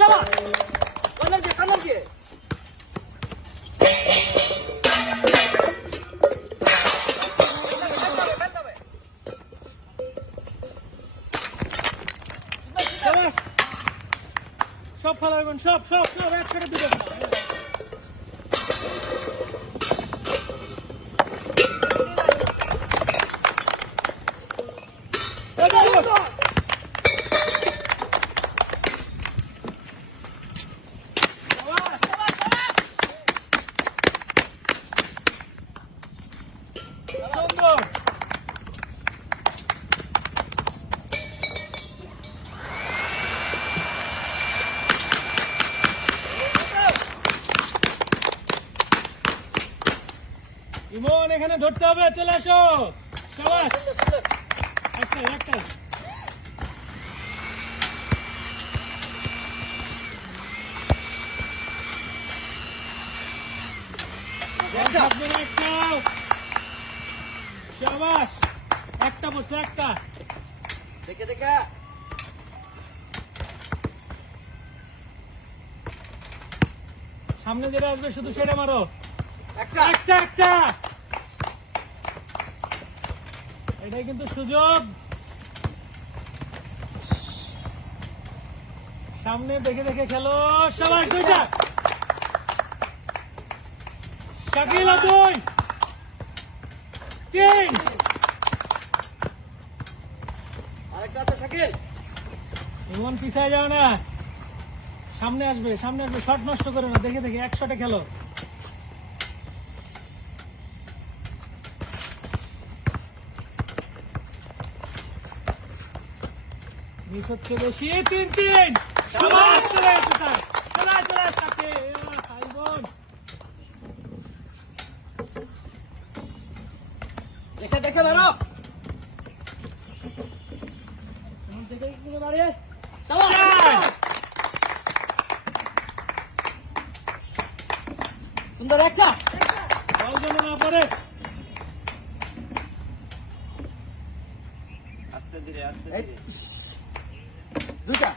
শাবাশ corner দিয়ে শাবাশ সব ফেলাবেন সব একসাথে দিবেন সুন্দর ইমন এখানে ধরতে হবে চলে আসো শাবাশ একটা শাবাশ একটা বসে একটা দেখে সামনে যেটা আসবে শুধু সেটা মারো একটা একটা এটাই কিন্তু সুযোগ সামনে দেখে খেলো সবাই দুইটা শাকিল দুই তিন আরেকটা আছে শাকিল এমন পিছায় যাও না সামনে আসবে শট নষ্ট করো না দেখে এক শটে খেলো মিস হচ্ছে বেশি তিন সবাই চলে আসছে চলে আসছে খাইবন দেখে মারো দেখে মারে শাবাশ সুন্দর একটা বল যেন না পড়ে দুটা